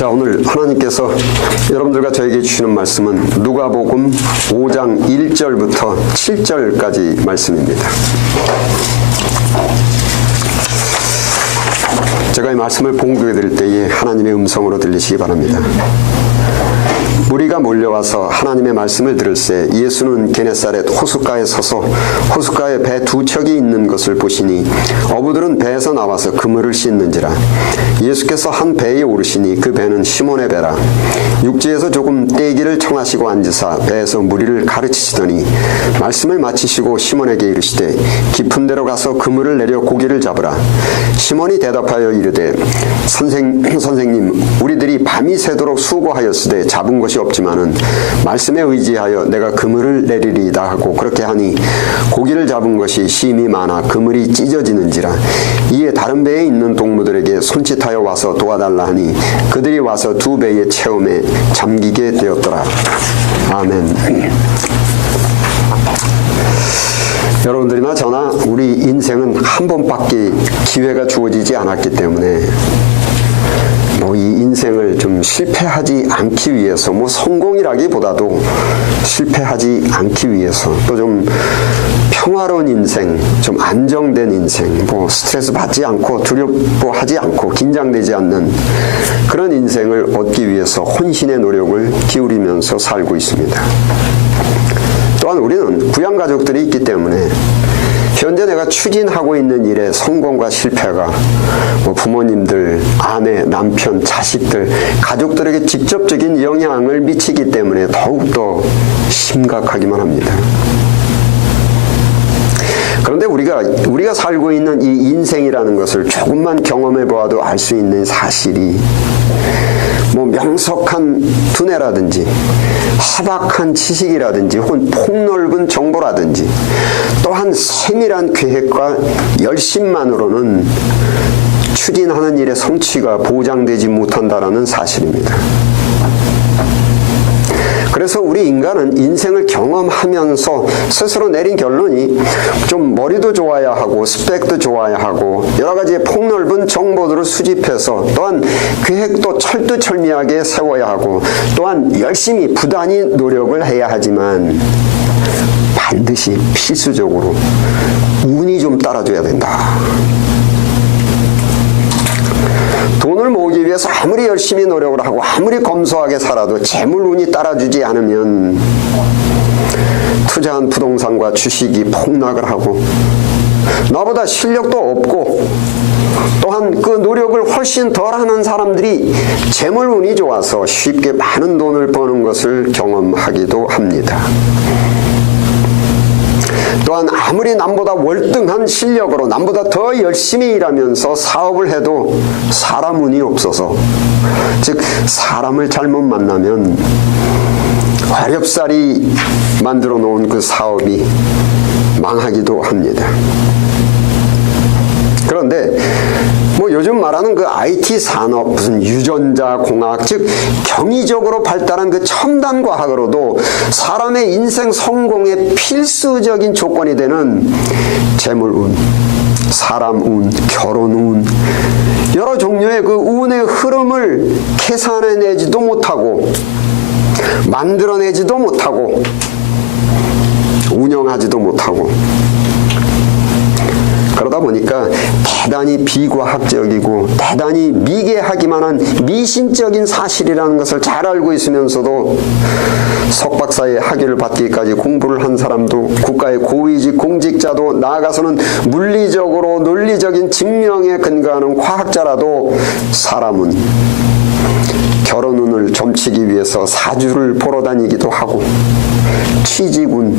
자, 오늘 하나님께서 여러분들과 저에게 주시는 말씀은 누가복음 5장 1절부터 7절까지 말씀입니다. 제가 이 말씀을 봉독해 드릴 때에 하나님의 음성으로 들리시기 바랍니다. 무리가 몰려와서 하나님의 말씀을 들을새 예수는 게네사렛 호숫가에 서서 호숫가에 배 두 척이 있는 것을 보시니 어부들은 배에서 나와서 그물을 씻는지라. 예수께서 한 배에 오르시니 그 배는 시몬의 배라. 육지에서 조금 떼기를 청하시고 앉으사 배에서 무리를 가르치시더니 말씀을 마치시고 시몬에게 이르시되 깊은 데로 가서 그물을 내려 고기를 잡으라. 시몬이 대답하여 이르되 선생님 우리들이 밤이 새도록 수고하였으되 잡은 것이 없지만은 말씀에 의지하여 내가 그물을 내리리이다 하고 그렇게 하니 고기를 잡은 것이 심히 많아 그물이 찢어지는지라. 이에 다른 배에 있는 동무들에게 손짓하여 와서 도와달라 하니 그들이 와서 두 배의 체험에 잠기게 되었더라. 아멘. 여러분들이나 저나 우리 인생은 한 번밖에 기회가 주어지지 않았기 때문에 이 인생을 좀 실패하지 않기 위해서 성공이라기보다도 실패하지 않기 위해서 또 좀 평화로운 인생, 좀 안정된 인생, 스트레스 받지 않고 두렵워하지 않고 긴장되지 않는 그런 인생을 얻기 위해서 혼신의 노력을 기울이면서 살고 있습니다. 또한 우리는 부양가족들이 있기 때문에 현재 내가 추진하고 있는 일의 성공과 실패가 부모님들, 아내, 남편, 자식들, 가족들에게 직접적인 영향을 미치기 때문에 더욱더 심각하기만 합니다. 그런데 우리가 살고 있는 이 인생이라는 것을 조금만 경험해 보아도 알 수 있는 사실이 명석한 두뇌라든지 해박한 지식이라든지 혹은 폭넓은 정보라든지 또한 세밀한 계획과 열심만으로는 추진하는 일의 성취가 보장되지 못한다라는 사실입니다. 그래서 우리 인간은 인생을 경험하면서 스스로 내린 결론이 좀 머리도 좋아야 하고 스펙도 좋아야 하고 여러 가지의 폭넓은 정보들을 수집해서 또한 계획도 철두철미하게 세워야 하고 또한 열심히 부단히 노력을 해야 하지만 반드시 필수적으로 운이 좀 따라줘야 된다. 돈을 모으기 위해서 아무리 열심히 노력을 하고 아무리 검소하게 살아도 재물운이 따라주지 않으면 투자한 부동산과 주식이 폭락을 하고 나보다 실력도 없고 또한 그 노력을 훨씬 덜하는 사람들이 재물운이 좋아서 쉽게 많은 돈을 버는 것을 경험하기도 합니다. 또한 아무리 남보다 월등한 실력으로 남보다 더 열심히 일하면서 사업을 해도 사람 운이 없어서 즉 사람을 잘못 만나면 어렵사리 만들어 놓은 그 사업이 망하기도 합니다. 그런데 요즘 말하는 그 IT 산업, 무슨 유전자 공학, 즉 경이적으로 발달한 그 첨단 과학으로도 사람의 인생 성공의 필수적인 조건이 되는 재물운, 사람운, 결혼운, 여러 종류의 그 운의 흐름을 계산해내지도 못하고 만들어내지도 못하고 운영하지도 못하고 그러다 보니까 대단히 비과학적이고 대단히 미개하기만 한 미신적인 사실이라는 것을 잘 알고 있으면서도 석박사의 학위를 받기까지 공부를 한 사람도 국가의 고위직 공직자도 나아가서는 물리적으로 논리적인 증명에 근거하는 과학자라도 사람은 결혼운을 점치기 위해서 사주를 보러 다니기도 하고 취직운,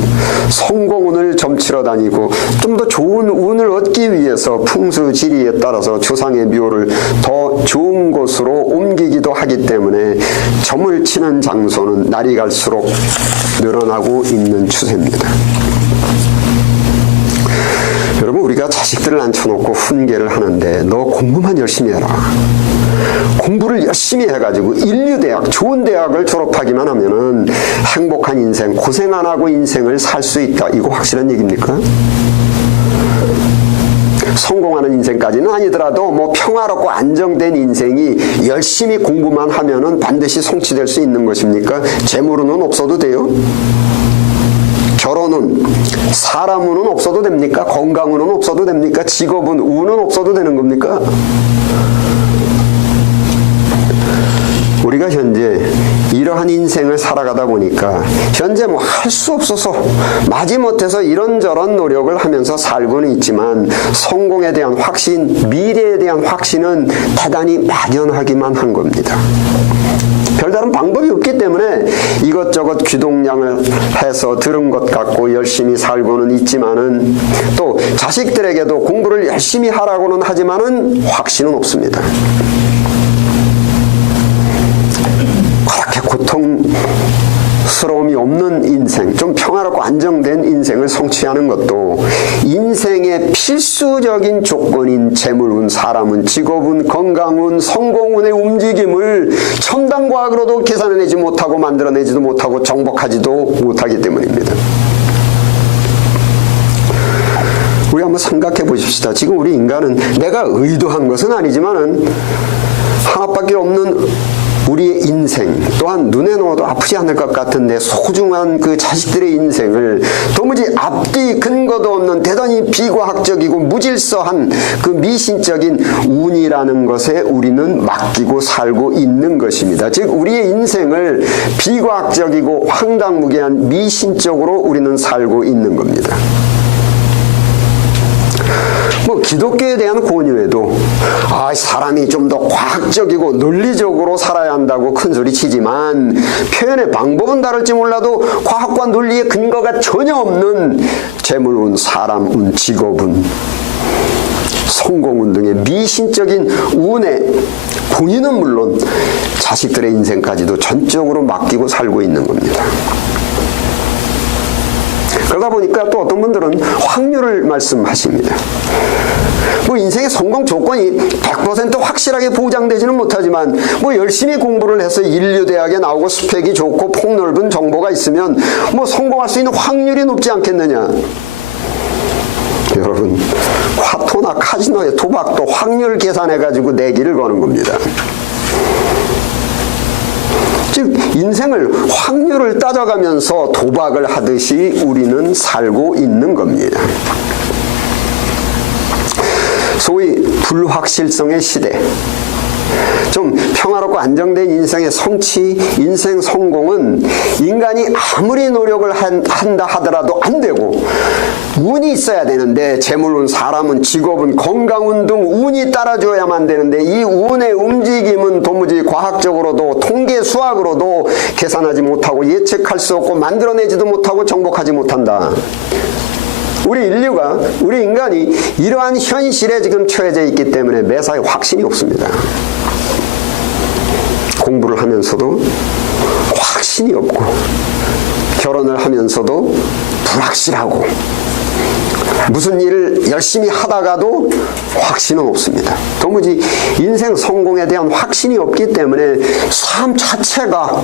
성공운을 점치러 다니고 좀 더 좋은 운을 얻기 위해서 풍수지리에 따라서 조상의 묘를 더 좋은 곳으로 옮기기도 하기 때문에 점을 치는 장소는 날이 갈수록 늘어나고 있는 추세입니다. 여러분, 우리가 자식들을 앉혀놓고 훈계를 하는데 너 공부만 열심히 해라. 공부를 열심히 해가지고 인류대학, 좋은 대학을 졸업하기만 하면은 행복한 인생, 고생 안 하고 인생을 살 수 있다. 이거 확실한 얘기입니까? 성공하는 인생까지는 아니더라도 뭐 평화롭고 안정된 인생이 열심히 공부만 하면은 반드시 성취될 수 있는 것입니까? 재물은 없어도 돼요? 결혼은 사람 운은 없어도 됩니까? 건강 운은 없어도 됩니까? 직업은 운은 없어도 되는 겁니까? 우리가 현재 이러한 인생을 살아가다 보니까 현재 뭐 할 수 없어서 마지못해서 이런저런 노력을 하면서 살고는 있지만 성공에 대한 확신, 미래에 대한 확신은 대단히 막연하기만 한 겁니다. 별다른 방법이 없기 때문에 이것저것 귀동냥을 해서 들은 것 같고 열심히 살고는 있지만은 또 자식들에게도 공부를 열심히 하라고는 하지만은 확신은 없습니다. 그렇게 고통스러움이 없는 인생, 좀 평화롭고 안정된 인생을 성취하는 것도 인생의 필수적인 조건인 재물운, 사람운, 직업운, 건강운, 성공운의 움직임을 첨단과학으로도 계산해내지 못하고 만들어내지도 못하고 정복하지도 못하기 때문입니다. 우리 한번 생각해 보십시다. 지금 우리 인간은 내가 의도한 것은 아니지만은 하나밖에 없는 우리의 인생, 또한 눈에 넣어도 아프지 않을 것 같은 내 소중한 그 자식들의 인생을 도무지 앞뒤 근거도 없는 대단히 비과학적이고 무질서한 그 미신적인 운이라는 것에 우리는 맡기고 살고 있는 것입니다. 즉 우리의 인생을 비과학적이고 황당무계한 미신적으로 우리는 살고 있는 겁니다. 뭐 기독교에 대한 권유에도 사람이 좀 더 과학적이고 논리적으로 살아야 한다고 큰소리 치지만 표현의 방법은 다를지 몰라도 과학과 논리의 근거가 전혀 없는 재물운, 사람운, 직업운, 성공운 등의 미신적인 운에 본인은 물론 자식들의 인생까지도 전적으로 맡기고 살고 있는 겁니다. 그러다 보니까 또 어떤 분들은 확률을 말씀하십니다. 뭐 인생의 성공 조건이 100% 확실하게 보장되지는 못하지만 뭐 열심히 공부를 해서 인류대학에 나오고 스펙이 좋고 폭넓은 정보가 있으면 뭐 성공할 수 있는 확률이 높지 않겠느냐. 여러분, 화토나 카지노의 도박도 확률 계산해가지고 내기를 거는 겁니다. 즉 인생을 확률을 따져가면서 도박을 하듯이 우리는 살고 있는 겁니다. 소위 불확실성의 시대, 좀 평화롭고 안정된 인생의 성취, 인생 성공은 인간이 아무리 노력을 한다 하더라도 안 되고 운이 있어야 되는데 재물운, 사람은, 직업은, 건강운 등 운이 따라줘야만 되는데 이 운의 움직임은 도무지 과학적으로도 통계 수학으로도 계산하지 못하고 예측할 수 없고 만들어내지도 못하고 정복하지 못한다. 우리 인류가, 우리 인간이 이러한 현실에 지금 처해져 있기 때문에 매사에 확신이 없습니다. 공부를 하면서도 확신이 없고 결혼을 하면서도 불확실하고 무슨 일을 열심히 하다가도 확신은 없습니다. 도무지 인생 성공에 대한 확신이 없기 때문에 삶 자체가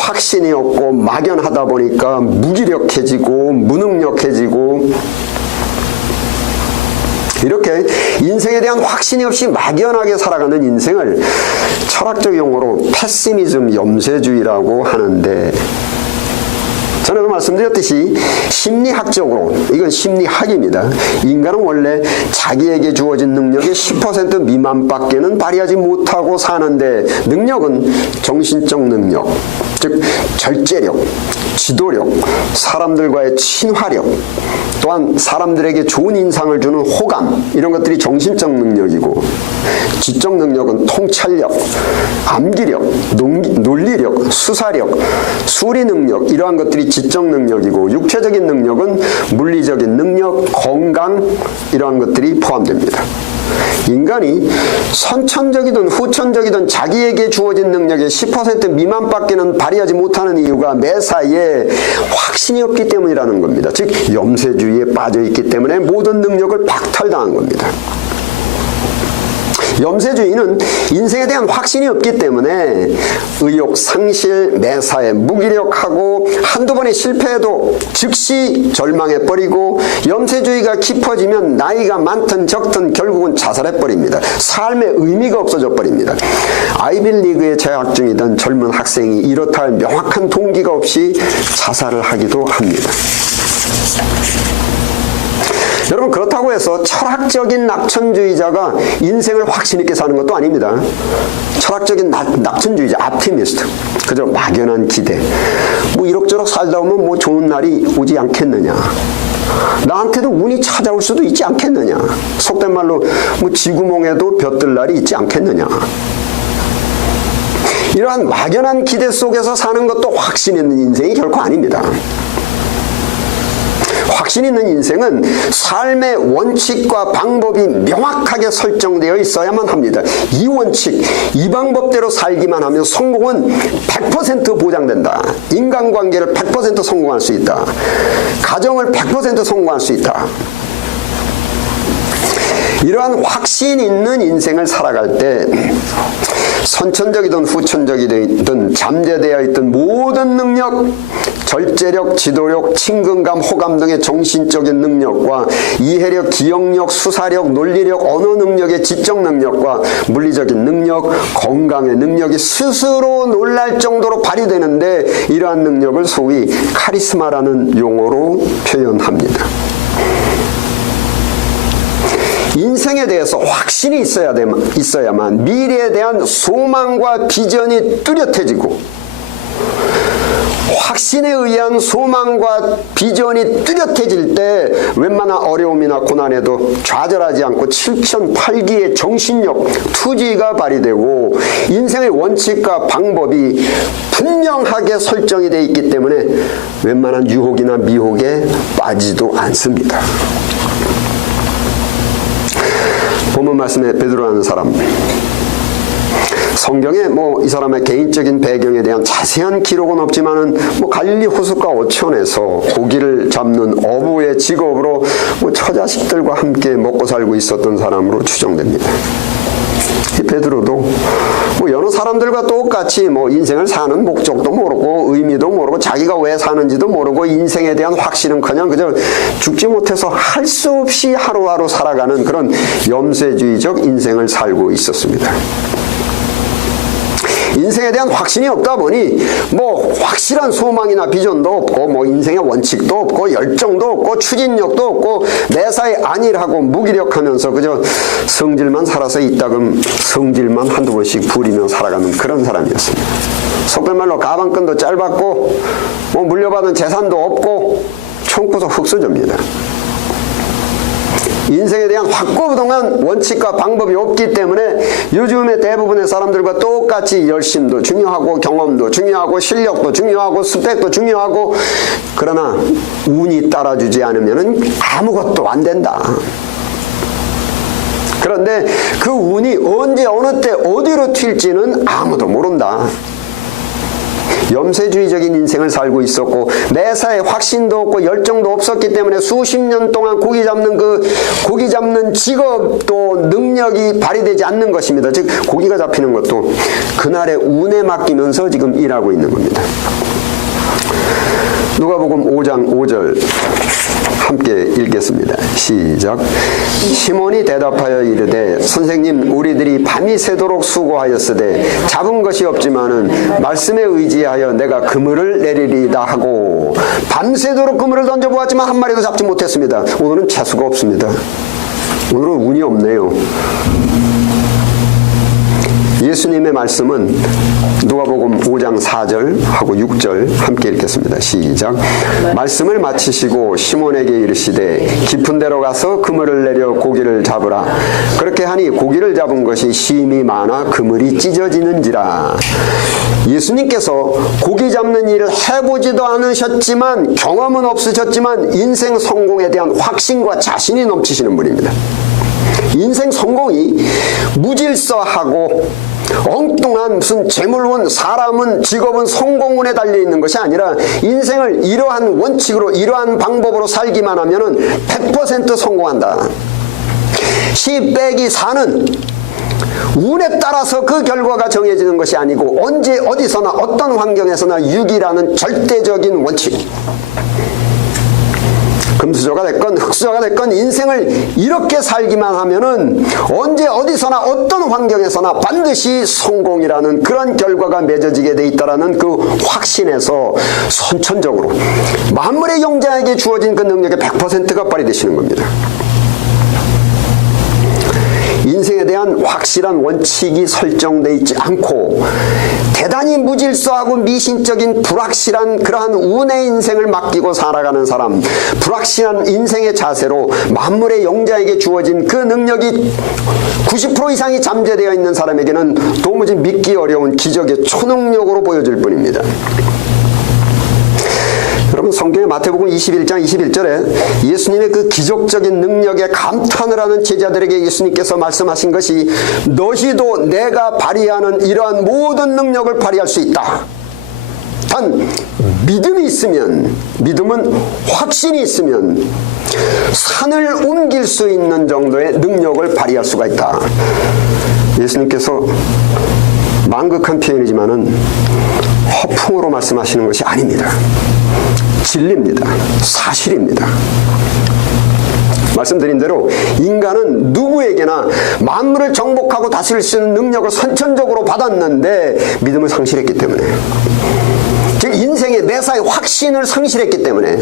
확신이 없고 막연하다 보니까 무기력해지고 무능력해지고 이렇게 인생에 대한 확신이 없이 막연하게 살아가는 인생을 철학적 용어로 패시미즘, 염세주의라고 하는데 전에도 말씀드렸듯이 심리학적으로, 이건 심리학입니다. 인간은 원래 자기에게 주어진 능력의 10% 미만밖에는 발휘하지 못하고 사는데 능력은 정신적 능력, 즉 절제력, 지도력, 사람들과의 친화력, 또한 사람들에게 좋은 인상을 주는 호감, 이런 것들이 정신적 능력이고 지적 능력은 통찰력, 암기력, 논리력, 수사력, 수리 능력, 이러한 것들이 지적 능력이고 육체적인 능력은 물리적인 능력, 건강, 이러한 것들이 포함됩니다. 인간이 선천적이든 후천적이든 자기에게 주어진 능력의 10% 미만밖에는 발휘하지 못하는 이유가 매사에 확신이 없기 때문이라는 겁니다. 즉 염세주의에 빠져 있기 때문에 모든 능력을 박탈당한 겁니다. 염세주의는 인생에 대한 확신이 없기 때문에 의욕 상실, 매사에 무기력하고 한두 번의 실패에도 즉시 절망해버리고, 염세주의가 깊어지면 나이가 많든 적든 결국은 자살해버립니다. 삶의 의미가 없어져 버립니다. 아이빌리그에 재학 중이던 젊은 학생이 이렇다 할 명확한 동기가 없이 자살을 하기도 합니다. 여러분, 그렇다고 해서 철학적인 낙천주의자가 인생을 확신 있게 사는 것도 아닙니다. 철학적인 낙천주의자, 아프티미스트, 그저 막연한 기대, 뭐 이럭저럭 살다 보면 뭐 좋은 날이 오지 않겠느냐, 나한테도 운이 찾아올 수도 있지 않겠느냐, 속된 말로 뭐 쥐구멍에도 벼뜰 날이 있지 않겠느냐, 이러한 막연한 기대 속에서 사는 것도 확신 있는 인생이 결코 아닙니다. 확신 있는 인생은 삶의 원칙과 방법이 명확하게 설정되어 있어야만 합니다. 이 원칙, 이 방법대로 살기만 하면 성공은 100% 보장된다. 인간관계를 100% 성공할 수 있다. 가정을 100% 성공할 수 있다. 이러한 확신 있는 인생을 살아갈 때 선천적이든 후천적이든 잠재되어 있던 모든 능력, 절제력, 지도력, 친근감, 호감 등의 정신적인 능력과 이해력, 기억력, 수사력, 논리력, 언어 능력의 지적 능력과 물리적인 능력, 건강의 능력이 스스로 놀랄 정도로 발휘되는데, 이러한 능력을 소위 카리스마라는 용어로 표현합니다. 인생에 대해서 확신이 있어야만 미래에 대한 소망과 비전이 뚜렷해지고, 확신에 의한 소망과 비전이 뚜렷해질 때 웬만한 어려움이나 고난에도 좌절하지 않고 7,8기의 정신력, 투지가 발휘되고, 인생의 원칙과 방법이 분명하게 설정이 되어 있기 때문에 웬만한 유혹이나 미혹에 빠지지도 않습니다. 본문 말씀에 베드로라는 사람, 성경에 뭐 이 사람의 개인적인 배경에 대한 자세한 기록은 없지만은 뭐 갈릴리 호숫가 어촌에서 고기를 잡는 어부의 직업으로 뭐 처자식들과 함께 먹고 살고 있었던 사람으로 추정됩니다. 이 베드로도 뭐 여러 사람들과 똑같이 뭐 인생을 사는 목적도 모르고 의미도 모르고 자기가 왜 사는지도 모르고 인생에 대한 확신은커녕 그저 죽지 못해서 할 수 없이 하루하루 살아가는 그런 염세주의적 인생을 살고 있었습니다. 인생에 대한 확신이 없다 보니 뭐 확실한 소망이나 비전도 없고, 뭐 인생의 원칙도 없고, 열정도 없고, 추진력도 없고, 매사에 안일하고 무기력하면서 그저 성질만 살아서 이따금 성질만 한두 번씩 부리며 살아가는 그런 사람이었습니다. 속된 말로 가방끈도 짧았고, 뭐 물려받은 재산도 없고, 총구석 흙수저입니다. 인생에 대한 확고부동한 원칙과 방법이 없기 때문에 요즘의 대부분의 사람들과 똑같이 열심도 중요하고, 경험도 중요하고, 실력도 중요하고, 스펙도 중요하고, 그러나 운이 따라주지 않으면 아무것도 안 된다. 그런데 그 운이 언제 어느 때 어디로 튈지는 아무도 모른다. 염세주의적인 인생을 살고 있었고, 매사에 확신도 없고 열정도 없었기 때문에 수십 년 동안 고기 잡는 직업도 능력이 발휘되지 않는 것입니다. 즉 고기가 잡히는 것도 그날의 운에 맡기면서 지금 일하고 있는 겁니다. 누가복음 5장 5절 함께 읽겠습니다. 시작. 시몬이 대답하여 이르되 선생님, 우리들이 밤이 새도록 수고하였으되 잡은 것이 없지만은 말씀에 의지하여 내가 그물을 내리리다 하고, 밤새도록 그물을 던져보았지만 한 마리도 잡지 못했습니다. 오늘은 재수가 없습니다. 오늘은 운이 없네요. 예수님의 말씀은 누가복음 5장 4절 하고 6절 함께 읽겠습니다. 시작. 말씀을 마치시고 시몬에게 이르시되 깊은 데로 가서 그물을 내려 고기를 잡으라. 그렇게 하니 고기를 잡은 것이 심히 많아 그물이 찢어지는지라. 예수님께서 고기 잡는 일을 해보지도 않으셨지만, 경험은 없으셨지만 인생 성공에 대한 확신과 자신이 넘치시는 분입니다. 인생 성공이 무질서하고 엉뚱한 무슨 재물운, 사람은, 직업은, 성공운에 달려있는 것이 아니라 인생을 이러한 원칙으로, 이러한 방법으로 살기만 하면은 100% 성공한다. 10 빼기 4는 운에 따라서 그 결과가 정해지는 것이 아니고 언제 어디서나 어떤 환경에서나 유기라는 절대적인 원칙. 금수저가 됐건 흙수저가 됐건 인생을 이렇게 살기만 하면은 언제 어디서나 어떤 환경에서나 반드시 성공이라는 그런 결과가 맺어지게 돼 있다라는 그 확신에서 선천적으로 만물의 영장에게 주어진 그 능력의 100%가 발휘되시는 겁니다. 인생에 대한 확실한 원칙이 설정되어 있지 않고 대단히 무질서하고 미신적인 불확실한 그러한 운의 인생을 맡기고 살아가는 사람, 불확실한 인생의 자세로 만물의 영자에게 주어진 그 능력이 90% 이상이 잠재되어 있는 사람에게는 도무지 믿기 어려운 기적의 초능력으로 보여질 뿐입니다. 여러분, 성경의 마태복음 21장 21절에 예수님의 그 기적적인 능력에 감탄을 하는 제자들에게 예수님께서 말씀하신 것이 너희도 내가 발휘하는 이러한 모든 능력을 발휘할 수 있다. 단 믿음이 있으면, 믿음은 확신이 있으면 산을 옮길 수 있는 정도의 능력을 발휘할 수가 있다. 예수님께서 망극한 표현이지만은 허풍으로 말씀하시는 것이 아닙니다. 진리입니다. 사실입니다. 말씀드린 대로 인간은 누구에게나 만물을 정복하고 다스릴 수 있는 능력을 선천적으로 받았는데 믿음을 상실했기 때문에, 즉 인생의 매사의 확신을 상실했기 때문에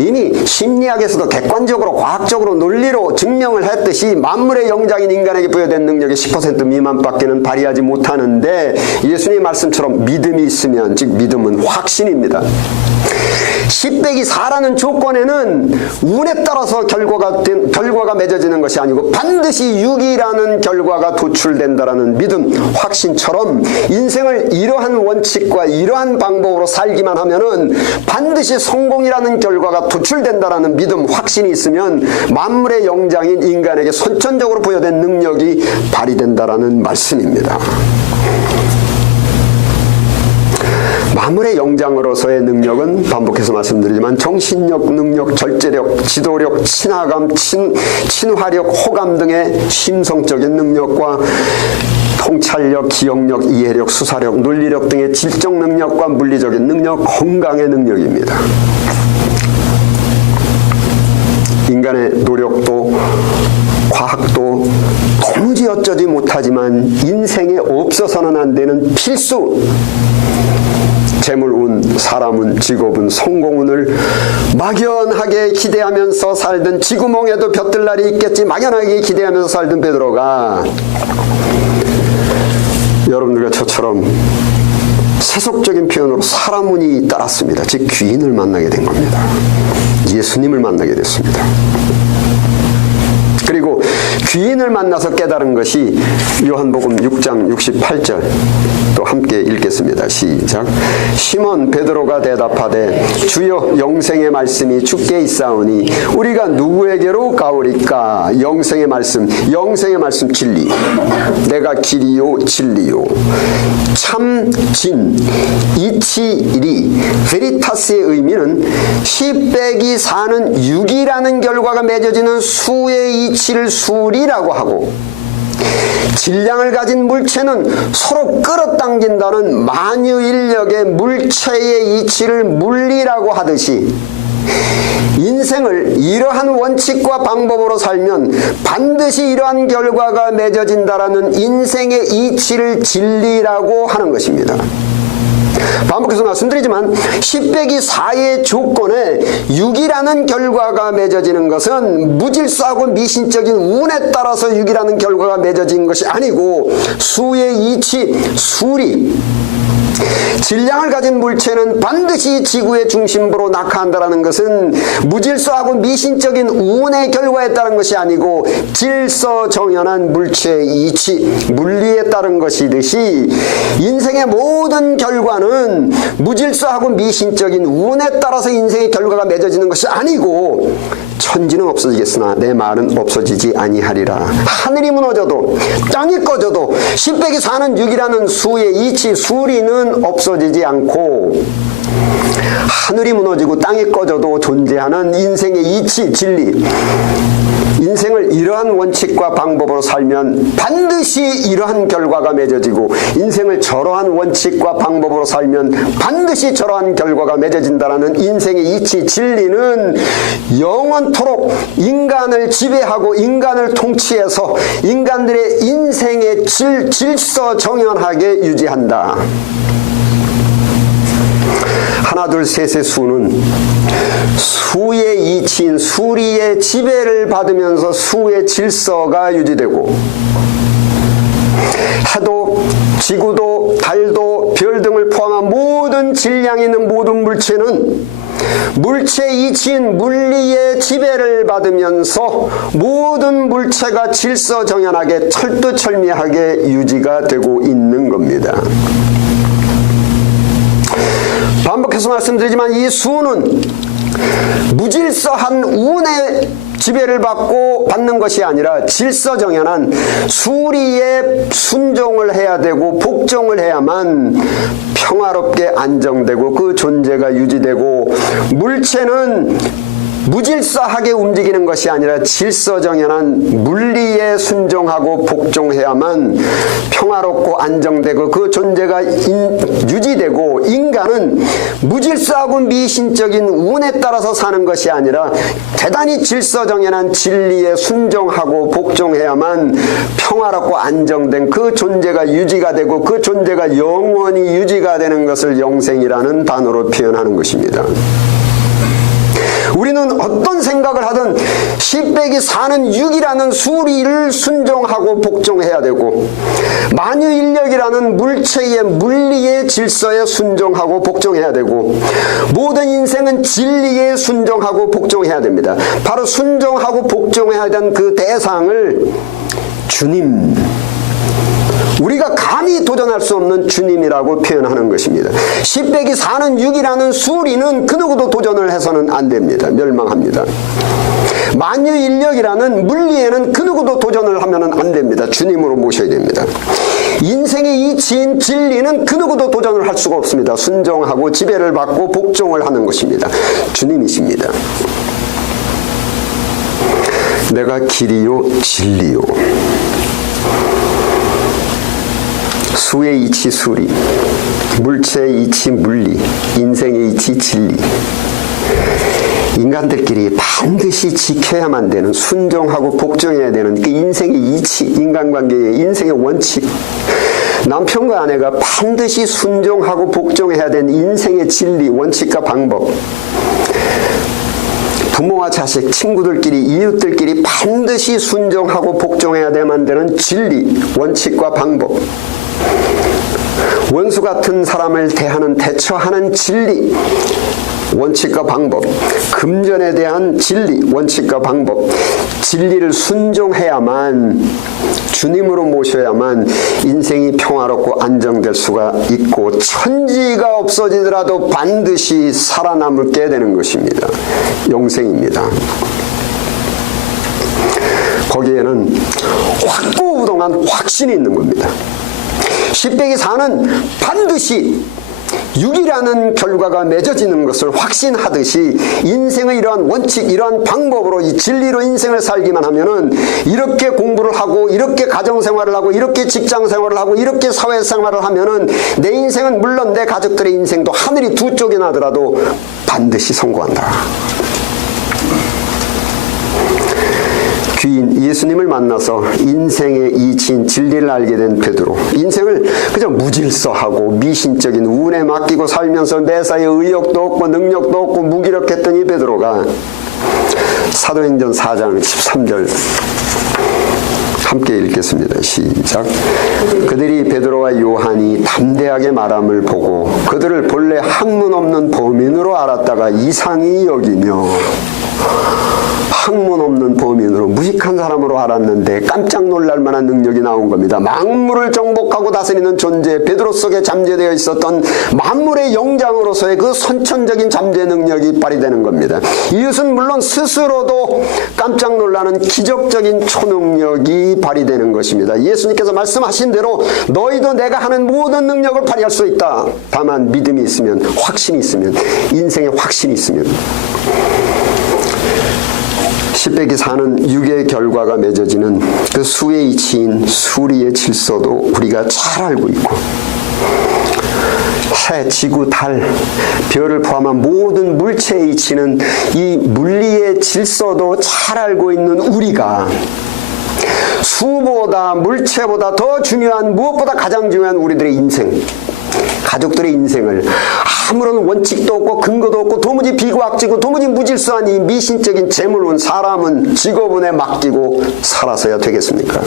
이미 심리학에서도 객관적으로 과학적으로 논리로 증명을 했듯이 만물의 영장인 인간에게 부여된 능력의 10% 미만밖에는 발휘하지 못하는데 예수님의 말씀처럼 믿음이 있으면, 즉 믿음은 확신입니다. 10빼기 4라는 조건에는 운에 따라서 결과가 맺어지는 것이 아니고 반드시 6이라는 결과가 도출된다라는 믿음, 확신처럼 인생을 이러한 원칙과 이러한 방법으로 살기만 하면은 반드시 성공이라는 결과가 도출된다라는 믿음, 확신이 있으면 만물의 영장인 인간에게 선천적으로 부여된 능력이 발휘된다라는 말씀입니다. 만물의 영장으로서의 능력은 반복해서 말씀드리지만 정신력, 능력, 절제력, 지도력, 친화감, 친화력, 호감 등의 심성적인 능력과 통찰력, 기억력, 이해력, 수사력, 논리력 등의 질적 능력과 물리적인 능력, 건강의 능력입니다. 인간의 노력도 과학도 도무지 어쩌지 못하지만 인생에 없어서는 안 되는 필수, 재물운, 사람운, 직업운, 성공운을 막연하게 기대하면서 살던, 지구멍에도 볕들 날이 있겠지 막연하게 기대하면서 살던 베드로가 여러분들과 저처럼 세속적인 표현으로 사람운이 따랐습니다. 즉 귀인을 만나게 된 겁니다. 예수님을 만나게 됐습니다. 그리고 귀인을 만나서 깨달은 것이 요한복음 6장 68절 또 함께 읽겠습니다. 시작. 시몬 베드로가 대답하되 주여 영생의 말씀이 주께 있사오니 우리가 누구에게로 가오리까? 영생의 말씀 진리. 내가 길이요 진리요 참 진, 이치리, 베리타스의 의미는 10빼기4는 6이라는 결과가 맺어지는 수의 이치를 수리라고 하고, 질량을 가진 물체는 서로 끌어당긴다는 만유인력의 물체의 이치를 물리라고 하듯이 인생을 이러한 원칙과 방법으로 살면 반드시 이러한 결과가 맺어진다라는 인생의 이치를 진리라고 하는 것입니다. 반복해서 말씀드리지만 10빼기4의 조건에 6이라는 결과가 맺어지는 것은 무질서하고 미신적인 운에 따라서 6이라는 결과가 맺어진 것이 아니고 수의 이치, 수리, 질량을 가진 물체는 반드시 지구의 중심부로 낙하한다는 것은 무질서하고 미신적인 운의 결과에 따른 것이 아니고 질서정연한 물체의 이치, 물리에 따른 것이듯이 인생의 모든 결과는 무질서하고 미신적인 운에 따라서 인생의 결과가 맺어지는 것이 아니고 천지는 없어지겠으나 내 말은 없어지지 아니하리라. 하늘이 무너져도 땅이 꺼져도 10빼기4는 6이라는 수의 이치, 수리는 없어지지 않고 하늘이 무너지고 땅이 꺼져도 존재하는 인생의 이치, 진리, 인생을 이러한 원칙과 방법으로 살면 반드시 이러한 결과가 맺어지고, 인생을 저러한 원칙과 방법으로 살면 반드시 저러한 결과가 맺어진다라는 인생의 이치, 진리는 영원토록 인간을 지배하고 인간을 통치해서 인간들의 인생의 질서정연하게 유지한다. 하나 둘 셋의 수는 수의 이치인 수리의 지배를 받으면서 수의 질서가 유지되고, 해도 지구도 달도 별 등을 포함한 모든 질량이 있는 모든 물체는 물체 이치인 물리의 지배를 받으면서 모든 물체가 질서정연하게 철두철미하게 유지가 되고 있는 겁니다. 반복해서 말씀드리지만 이 수는 무질서한 운의 지배를 받는 것이 아니라 질서정연한 수리에 순종을 해야 되고 복종을 해야만 평화롭게 안정되고 그 존재가 유지되고, 물체는 무질서하게 움직이는 것이 아니라 질서정연한 물리에 순종하고 복종해야만 평화롭고 안정되고 그 존재가 유지되고, 인간은 무질서하고 미신적인 운에 따라서 사는 것이 아니라 대단히 질서정연한 진리에 순종하고 복종해야만 평화롭고 안정된 그 존재가 유지가 되고, 그 존재가 영원히 유지가 되는 것을 영생이라는 단어로 표현하는 것입니다. 우리는 어떤 생각을 하든 10빼기4는 6이라는 수리를 순종하고 복종해야 되고, 만유인력이라는 물체의 물리의 질서에 순종하고 복종해야 되고, 모든 인생은 진리에 순종하고 복종해야 됩니다. 바로 순종하고 복종해야 되는 그 대상을 주님, 우리가 감히 도전할 수 없는 주님이라고 표현하는 것입니다. 10빼기4는 6이라는 수리는 그 누구도 도전을 해서는 안 됩니다. 멸망합니다. 만유인력이라는 물리에는 그 누구도 도전을 하면 안 됩니다. 주님으로 모셔야 됩니다. 인생의 이치인 진리는 그 누구도 도전을 할 수가 없습니다. 순종하고 지배를 받고 복종을 하는 것입니다. 주님이십니다. 내가 길이요 진리요. 수의 이치 수리, 물체의 이치 물리, 인생의 이치 진리. 인간들끼리 반드시 지켜야만 되는, 순종하고 복종해야 되는 그 인생의 이치, 인간관계의 인생의 원칙. 남편과 아내가 반드시 순종하고 복종해야 되는 인생의 진리, 원칙과 방법. 부모와 자식, 친구들끼리, 이웃들끼리 반드시 순종하고 복종해야 되는 진리, 원칙과 방법. 원수 같은 사람을 대처하는 진리, 원칙과 방법. 금전에 대한 진리, 원칙과 방법. 진리를 순종해야만, 주님으로 모셔야만 인생이 평화롭고 안정될 수가 있고, 천지가 없어지더라도 반드시 살아남게 되는 것입니다. 영생입니다. 거기에는 확고부동한 확신이 있는 겁니다. 10빼기4는 반드시 6이라는 결과가 맺어지는 것을 확신하듯이, 인생의 이러한 원칙, 이러한 방법으로 이 진리로 인생을 살기만 하면은, 이렇게 공부를 하고, 이렇게 가정생활을 하고, 이렇게 직장생활을 하고, 이렇게 사회생활을 하면은 내 인생은 물론 내 가족들의 인생도 하늘이 두 쪽이 나더라도 반드시 성공한다. 귀인 예수님을 만나서 인생의 이치인 진리를 알게 된 베드로, 인생을 그저 무질서하고 미신적인 운에 맡기고 살면서 매사에 의욕도 없고 능력도 없고 무기력했던 이 베드로가 사도행전 4장 13절 함께 읽겠습니다. 시작. 그들이 베드로와 요한이 담대하게 말함을 보고 그들을 본래 학문 없는 범인으로 알았다가 이상히 여기며, 학문 없는 범인으로, 무식한 사람으로 알았는데 깜짝 놀랄 만한 능력이 나온 겁니다. 만물을 정복하고 다스리는 존재, 베드로 속에 잠재되어 있었던 만물의 영장으로서의 그 선천적인 잠재 능력이 발휘되는 겁니다. 이것은 물론 스스로도 깜짝 놀라는 기적적인 초능력이 발휘되는 것입니다. 예수님께서 말씀하신 대로 너희도 내가 하는 모든 능력을 발휘할 수 있다. 다만 믿음이 있으면, 확신이 있으면, 인생에 확신이 있으면. 10백이 사는 육의 결과가 맺어지는 그 수의 이치인 수리의 질서도 우리가 잘 알고 있고, 해, 지구, 달, 별을 포함한 모든 물체의 이치는 이 물리의 질서도 잘 알고 있는 우리가 수보다 물체보다 더 중요한, 무엇보다 가장 중요한 우리들의 인생, 가족들의 인생을 아무런 원칙도 없고 근거도 없고 도무지 비과학적이고 도무지 무질서한 이 미신적인 재물운 사람은 직업운에 맡기고 살아서야 되겠습니까?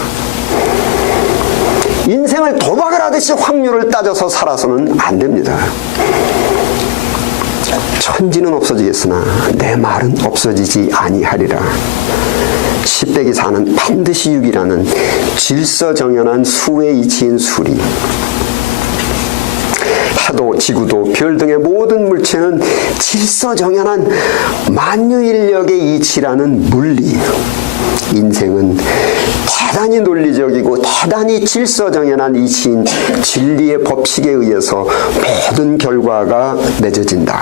인생을 도박을 하듯이 확률을 따져서 살아서는 안 됩니다. 천지는 없어지겠으나 내 말은 없어지지 아니하리라. 10백이 사는 반드시 6이라는 질서정연한 수의 이치인 수리. 해도 지구도 별 등의 모든 물체는 질서정연한 만유인력의 이치라는 물리. 인생은 대단히 논리적이고 대단히 질서정연한 이치인 진리의 법칙에 의해서 모든 결과가 맺어진다.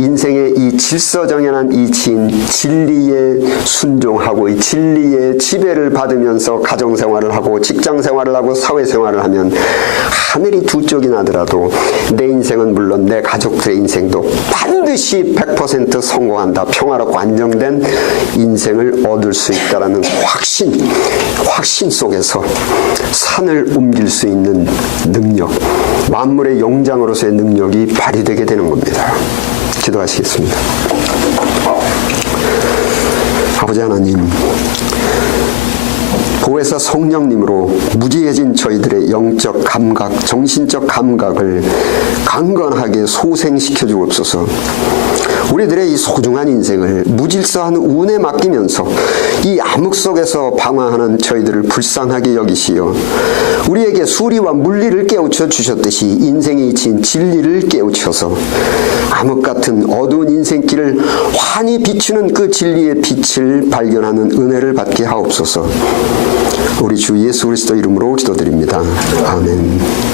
인생의 이 질서정연한 이치인 진리에 순종하고 이 진리의 지배를 받으면서 가정생활을 하고 직장생활을 하고 사회생활을 하면 하늘이 두 쪽이 나더라도 내 인생은 물론 내 가족들의 인생도 반드시 100% 성공한다. 평화롭고 안정된 인생을 얻을 수 있다라는 확신 속에서 산을 옮길 수 있는 능력, 만물의 영장으로서의 능력이 발휘되게 되는 겁니다. 기도하시겠습니다. 아버지 하나님, 보혜사 성령님으로 무지해진 저희들의 영적 감각, 정신적 감각을 강건하게 소생시켜 주옵소서. 우리들의 이 소중한 인생을 무질서한 운에 맡기면서 이 암흑 속에서 방황하는 저희들을 불쌍하게 여기시어 우리에게 수리와 물리를 깨우쳐 주셨듯이 인생의 이치인 진리를 깨우쳐서 암흑 같은 어두운 인생길을 환히 비추는 그 진리의 빛을 발견하는 은혜를 받게 하옵소서. 우리 주 예수 그리스도 이름으로 기도드립니다. 아멘.